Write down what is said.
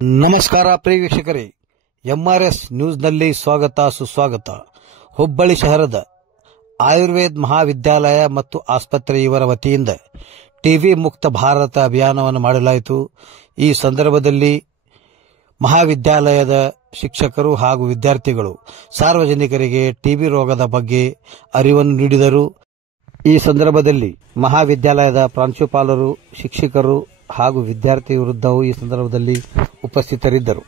ನಮಸ್ಕಾರ ಪ್ರಿಯ ವೀಕ್ಷಕರೇ, ಎಂಆರ್ಎಸ್ ನ್ಯೂಸ್ನಲ್ಲಿ ಸ್ವಾಗತ ಸುಸ್ವಾಗತ. ಹುಬ್ಬಳ್ಳಿ ಶಹರದ ಆಯುರ್ವೇದ ಮಹಾವಿದ್ಯಾಲಯ ಮತ್ತು ಆಸ್ಪತ್ರೆ ಇವರ ವತಿಯಿಂದ ಟಿಬಿ ಮುಕ್ತ ಭಾರತ ಅಭಿಯಾನವನ್ನು ಮಾಡಲಾಯಿತು. ಈ ಸಂದರ್ಭದಲ್ಲಿ ಮಹಾವಿದ್ಯಾಲಯದ ಶಿಕ್ಷಕರು ಹಾಗೂ ವಿದ್ಯಾರ್ಥಿಗಳು ಸಾರ್ವಜನಿಕರಿಗೆ ಟಿಬಿ ರೋಗದ ಬಗ್ಗೆ ಅರಿವನ್ನು ನೀಡಿದರು. ಈ ಸಂದರ್ಭದಲ್ಲಿ ಮಹಾವಿದ್ಯಾಲಯದ ಪ್ರಾಂಶುಪಾಲರು, ಶಿಕ್ಷಕರು ಹಾಗೂ ವಿದ್ಯಾರ್ಥಿ ವೃಂದವು ಈ ಸಂದರ್ಭದಲ್ಲಿ ಉಪಸ್ಥಿತರಿದ್ದರು.